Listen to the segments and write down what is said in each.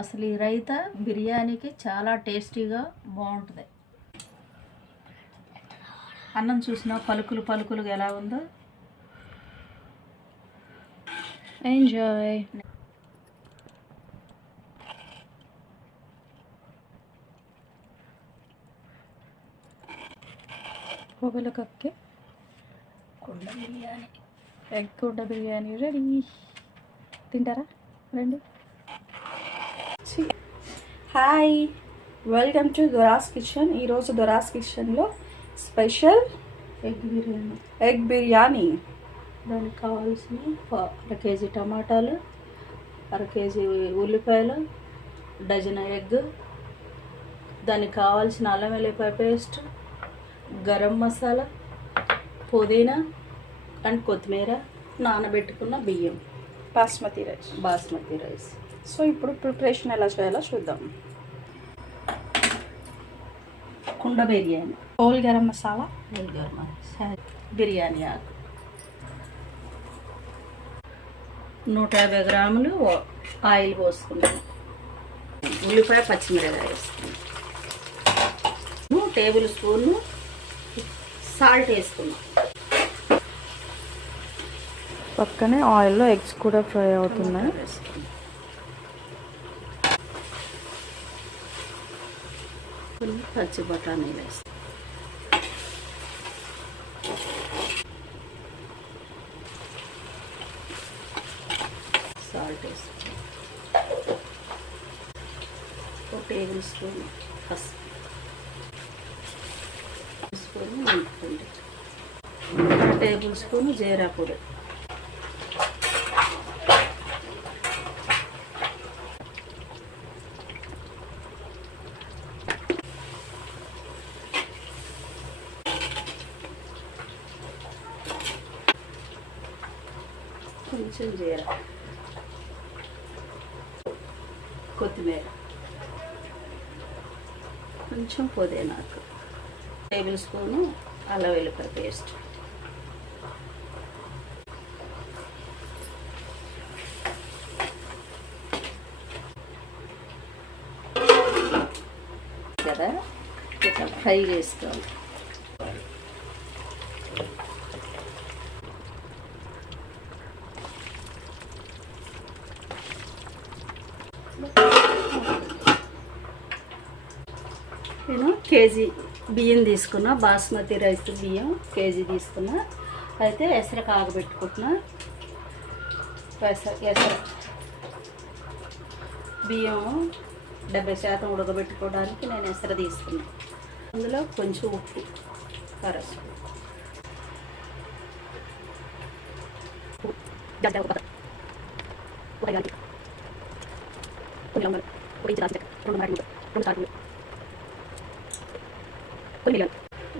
అసలు ఈ రైత బిర్యానీకి చాలా టేస్టీగా బాగుంటుంది. అన్నం చూసినా పలుకులు పలుకులుగా ఎలా ఉందో. ఎంజాయ్. పోగల కక్కే కుండ బిర్యానీ, ఎగ్ కుండ బిర్యానీ రెడీ. తింటారా? రండి. Hi, welcome to Dora's kitchen. ఈరోజు దొరాస్ కిచెన్లో స్పెషల్ ఎగ్ బిర్యానీ. దానికి కావాల్సిన అర కేజీ టమాటాలు, అర కేజీ ఉల్లిపాయలు, డజన్ ఎగ్, దానికి కావాల్సిన అల్లం వెల్లిపాయ పేస్ట్, గరం మసాలా, పుదీనా అండ్ కొత్తిమీర, నానబెట్టుకున్న బియ్యం, బాస్మతి రైస్. సో ఇప్పుడు ప్రిపరేషన్ ఎలా చేయాలో చూద్దాం. కుండ బిర్యానీ, హోల్ గరం మసాలా, బిర్యానీ ఆకు, 150 గ్రాములు ఆయిల్ పోసుకున్నాను, ఉల్లిపాయ పచ్చిమిరపకాయ వేసుకున్నాను, 2 టేబుల్ స్పూన్లు సాల్ట్ వేసుకున్నాం. పక్కనే ఆయిల్లో ఎగ్స్ కూడా ఫ్రై అవుతున్నాయి. కొన్ని పచ్చి బఠానీలు వేస్తాం. సాల్ట్ వేసుకున్నాం. 1 టేబుల్ స్పూన్ పసుపు, స్పూన్ మెంతిపొడి, 1 టేబుల్ స్పూన్ జీరా పొడి, కొంచెం జీరా, కొత్తిమీర, కొంచెం పుదీనాకు, టేబుల్ స్పూను అల్లం వెల్లిపాయ పేస్ట్, కదా ఇట్లా ఫ్రై చేసుకోవాలి. నేను కేజీ బియ్యం తీసుకున్నా, బాస్మతి రైస్ బియ్యం కేజీ తీసుకున్నా. అయితే ఎసరు కాగబెట్టుకుంటున్నా. ఎసరు బియ్యం 70% ఉడకబెట్టుకోవడానికి నేను ఎసరు తీసుకున్నా. అందులో కొంచెం ఉప్పు, కరసు,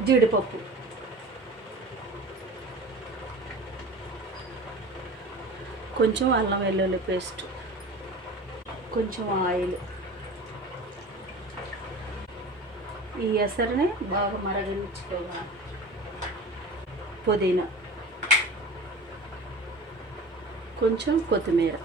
జీడిపప్పు, కొంచెం అల్లం వెల్లుల్లి పేస్ట్, కొంచెం ఆయిల్. ఈ ఎసరుని బాగా మరగించుకోవాలి. పుదీనా, కొంచెం కొత్తిమీర,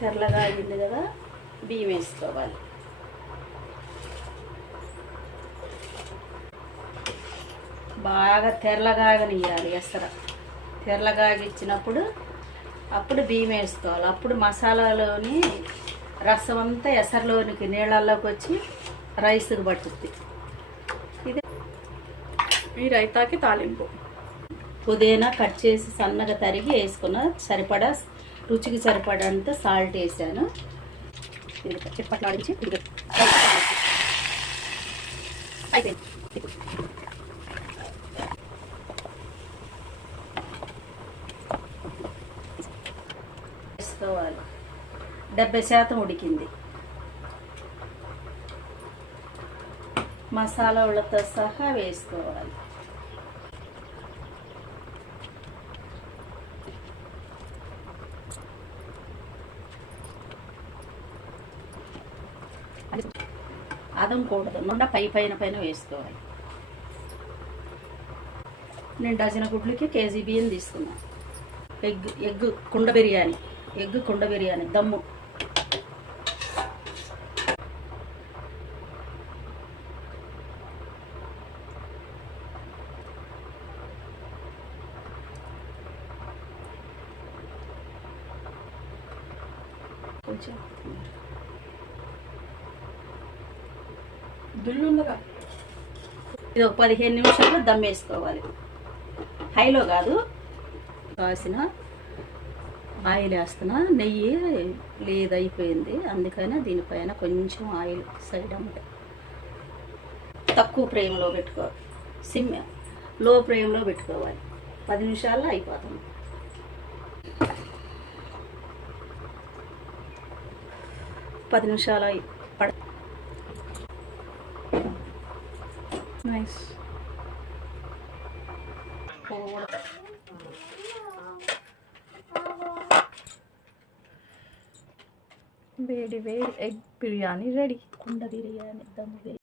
తెల్లగా అయింది కదా, బియ్యం వేసుకోవాలి. బాగా తెల్లగాగనియాలి. తెల్లగాగిచ్చినప్పుడు అప్పుడు బియ్యం వేసుకోవాలి. అప్పుడు మసాలాలోని రసం అంతా ఎసరులోనికి నీళ్ళల్లోకి వచ్చి రైస్కి పట్టుద్ది. ఇది ఈ రైతాకి తాలింపు. పుదీనా కట్ చేసి సన్నగా తరిగి వేసుకున్న, సరిపడా రుచికి సరిపడంత సాల్ట్ వేసాను. చిప్పట్లాడించి వేసుకోవాలి. 70% ఉడికింది. మసాలా ఉళ్ళతో సహా వేసుకోవాలి. అదంకూడదు, నుండా పైన వేసుకోవాలి. నేను డజన్ గుడ్లకి కేజీ బియ్యం తీసుకున్నాను. ఎగ్ కుండ బిర్యానీ దమ్ము. కొంచెం దుల్లుండగా ఇది ఒక 15 నిమిషాలు దమ్ వేసుకోవాలి. హైలో కాదు, కాసిన ఆయిల్ వేస్తున్నా. నెయ్యి లేదైపోయింది, అందుకని దీనిపైన కొంచెం ఆయిల్ సైడ్ అమ్మట. తక్కువ ఫ్లేమ్లో పెట్టుకోవాలి, లో ఫ్లేమ్లో పెట్టుకోవాలి. 10 నిమిషాల్లో అయిపోతుంది. పది నిమిషాలు నైస్. వేడి ఎగ్ బిర్యానీ రెడీ. కుండ బిర్యానీ దమ్ బిర్యానీ.